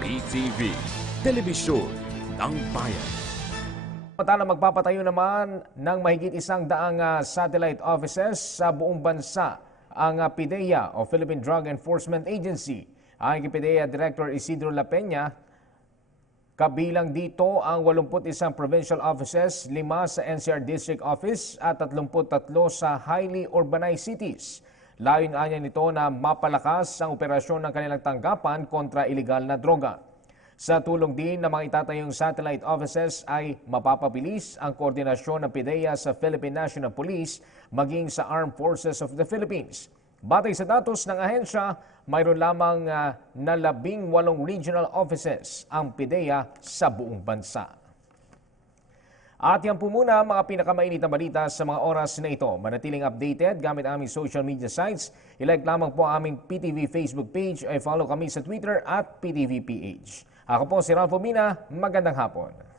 PTV, Telebisyon ng Bayan. Samantala magpapatayo naman ng mahigit isang daang ah, satellite offices sa buong bansa ang ah, PIDEA o Philippine Drug Enforcement Agency. Ang PIDEA Director Isidro La Peña, kabilang dito ang 81 provincial offices, 5 sa NCR District Office at 33 sa highly urbanized cities. Layon anya nito na mapalakas ang operasyon ng kanilang tanggapan kontra iligal na droga. Sa tulong din ng mga itatayong satellite offices ay mapapabilis ang koordinasyon ng PIDEA sa Philippine National Police maging sa Armed Forces of the Philippines. Batay sa datos ng ahensya, mayroon lamang uh, na labing walong regional offices ang PIDEA sa buong bansa. At yan po muna mga pinakamainit na balita sa mga oras na ito. Manatiling updated gamit ang aming social media sites. I-like lamang po ang aming PTV Facebook page ay follow kami sa Twitter at PTVPH. Ako po si Ralph Mina. Magandang hapon.